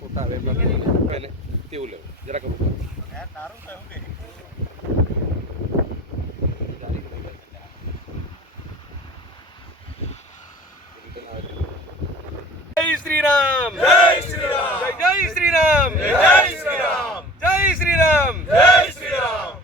ફોટા પહેલે તેવું લેવું. જરાક ઊભું કરો. જય શ્રી રામ જય શ્રી રામ જય શ્રી રામ જય શ્રી રામ જય શ્રી રામ શ્રી રામ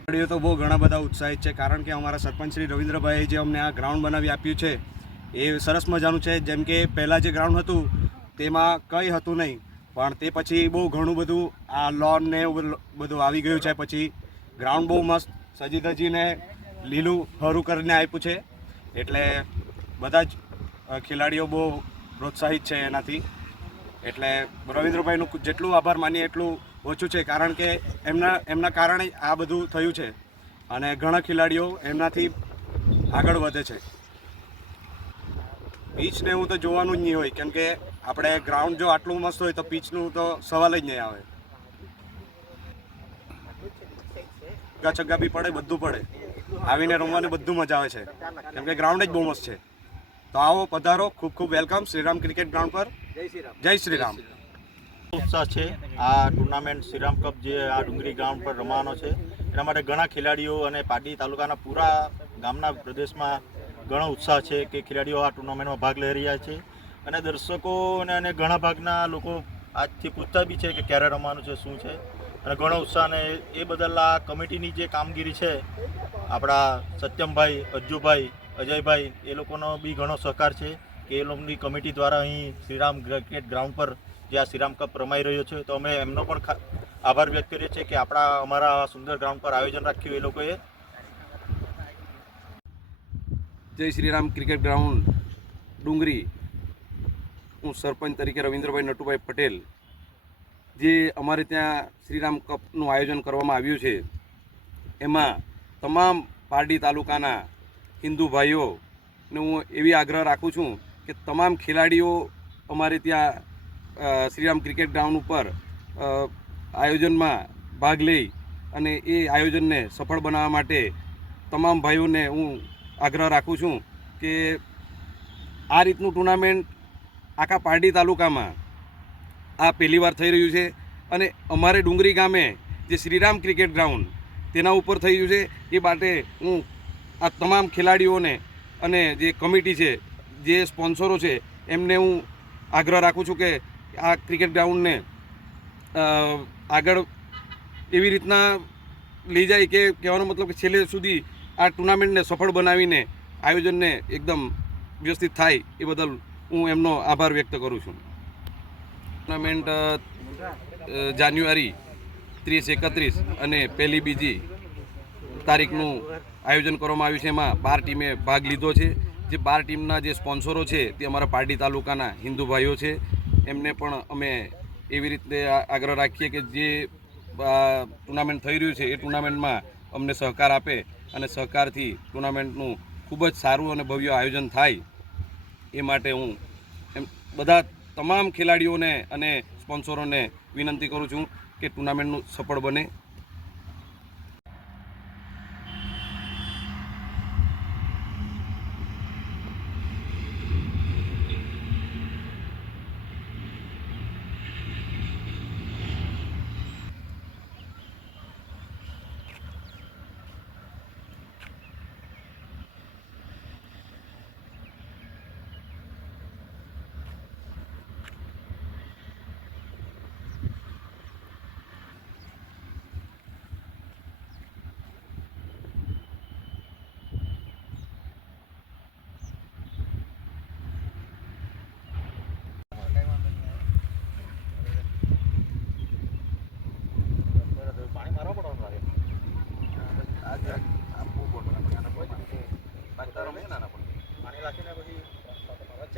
ખેલાડીઓ તો બહુ ઘણા બધા ઉત્સાહિત છે કારણ કે અમારા સરપંચ શ્રી રવિન્દ્રભાઈએ જે અમને આ ગ્રાઉન્ડ બનાવી આપ્યું છે એ સરસ મજાનું છે. જેમ કે પહેલાં જે ગ્રાઉન્ડ હતું, તેમાં કંઈ હતું નહીં. પણ તે પછી બહુ ઘણું બધું આ લોન ને એવું બધું આવી ગયું છે. પછી ગ્રાઉન્ડ બહુ મસ્ત સજી ધજીને લીલું હરું કરીને આપ્યું છે. એટલે બધા જ ખેલાડીઓ બહુ પ્રોત્સાહિત છે એનાથી. એટલે રવિન્દ્રભાઈનું જેટલું આભાર માનીએ એટલું ઓછું છે. કારણ કે એમના એમના કારણે આ બધું થયું છે. અને ઘણા ખેલાડીઓ એમનાથી આગળ વધે છે. પીચને એવું તો જોવાનું જ નહીં હોય. કેમ કે આપણે ગ્રાઉન્ડ જો આટલું મસ્ત હોય તો પીચનું તો સવાલ જ નહીં આવે. છગ્ગા છગ્ગા બી પડે, બધું પડે. આવીને રમવાની બધું મજા આવે છે. કેમ કે ગ્રાઉન્ડ જ બહુ મસ્ત છે. તો આવો પધારો. ખૂબ ખૂબ વેલકમ શ્રીરામ ક્રિકેટ ગ્રાઉન્ડ પર. જય શ્રીરામ. ઉત્સાહ છે આ ટુર્નામેન્ટ શ્રીરામ કપ જે આ ડુંગરી ગ્રાઉન્ડ પર રમવાનો છે. એના માટે ઘણા ખેલાડીઓ અને પાટી તાલુકાના પૂરા ગામના પ્રદેશમાં ઘણો ઉત્સાહ છે કે ખેલાડીઓ આ ટુર્નામેન્ટમાં ભાગ લઈ રહ્યા છે. અને દર્શકો અને ઘણા ભાગના લોકો આજથી પૂછતા બી છે કે ક્યારે રમવાનું છે, શું છે. અને ઘણો ઉત્સાહ અને એ બદલ આ કમિટીની જે કામગીરી છે, આપણા સત્યમભાઈ, અજ્જુભાઈ, અજયભાઈ, એ લોકોનો બી ઘણો સહકાર છે કે એ લોકોની કમિટી દ્વારા અહીં શ્રીરામ ક્રિકેટ ગ્રાઉન્ડ પર જે આ શ્રીરામ કપ રમાઈ રહ્યો છે. તો અમે એમનો પણ આભાર વ્યક્ત કરીએ છીએ કે આપણા, અમારા સુંદર ગ્રાઉન્ડ પર આયોજન રાખ્યું એ લોકોએ. જય શ્રીરામ ક્રિકેટ ગ્રાઉન્ડ, ડુંગરી. હું સરપંચ તરીકે રવિન્દ્રભાઈ નટુભાઈ પટેલ. જે અમારે ત્યાં શ્રીરામ કપનું આયોજન કરવામાં આવ્યું છે, એમાં તમામ પારડી તાલુકાના હિન્દુ ભાઈઓને હું એવી આગ્રહ રાખું છું કે તમામ ખેલાડીઓ અમારે ત્યાં શ્રીરામ ક્રિકેટ ગ્રાઉન્ડ ઉપર આયોજનમાં ભાગ લઈ અને એ આયોજનને સફળ બનાવવા માટે તમામ ભાઈઓને હું આગ્રહ રાખું છું કે આ રીતનું ટુર્નામેન્ટ આખા પારડી તાલુકામાં આ પહેલી વાર થઈ રહ્યું છે અને અમારે ડુંગરી ગામે જે શ્રીરામ ક્રિકેટ ગ્રાઉન્ડ તેના ઉપર થઈ રહ્યું છે, એ માટે હું આ તમામ ખેલાડીઓને અને જે કમિટી છે, જે સ્પોન્સરો છે, એમને હું આગ્રહ રાખું છું કે આ ક્રિકેટ ગ્રાઉન્ડને આગળ એવી રીતના લઈ જાય કે કહેવાનો મતલબ કે છેલ્લે સુધી આ ટુર્નામેન્ટને સફળ બનાવીને આયોજનને એકદમ વ્યવસ્થિત થાય એ બદલ હું એમનો આભાર વ્યક્ત કરું છું. ટુર્નામેન્ટ જાન્યુઆરી ત્રીસ એકત્રીસ અને પહેલી બીજી તારીખનું આયોજન કરવામાં આવ્યું છે. એમાં બાર ટીમે ભાગ લીધો છે. જે બાર ટીમના જે સ્પોન્સરો છે તે અમારા પારડી તાલુકાના હિન્દુ ભાઈઓ છે. એમને પણ અમે એવી રીતે આગ્રહ રાખીએ કે જે ટુર્નામેન્ટ થઈ રહ્યું છે એ ટુર્નામેન્ટમાં અમને સહકાર આપે અને સહકારથી ટુર્નામેન્ટનું ખૂબ જ સારું અને ભવ્ય આયોજન થાય એ માટે હું એમ બધા તમામ ખેલાડીઓને અને સ્પોન્સરોને વિનંતી કરું છું કે ટુર્નામેન્ટનું સફળ બને.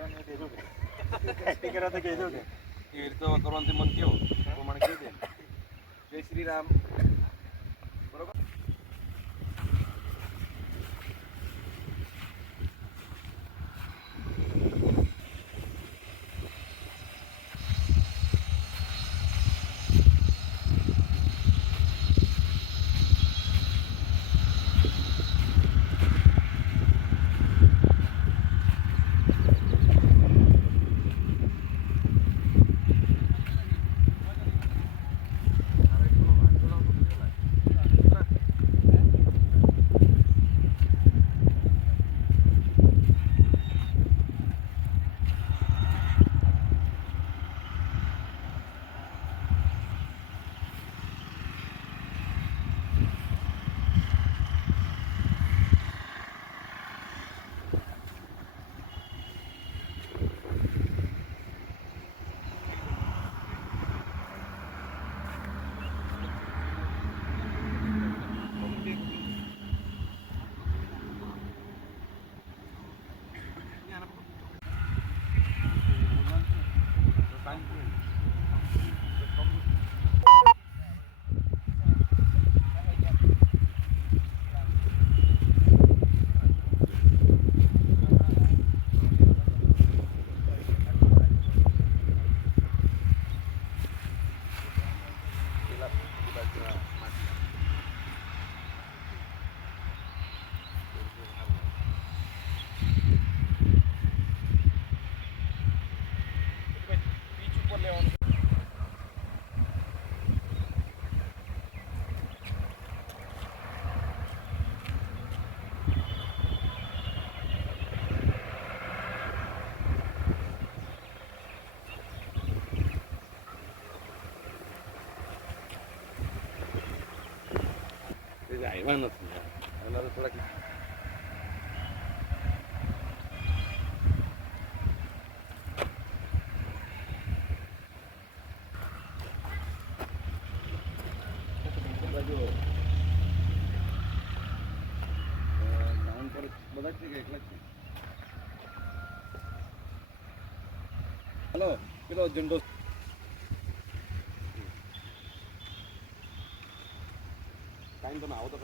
કરવાનું કે એક્ટિંગ કરવા કે એવી રીતે તે મને કહો મને કહી જય શ્રી રામ. આવ્યા નથી એના તો થોડાક બધા જ છે કે એકલા જ છે હલો પેલો ઝંડો ટાઈમ તમે આવો તો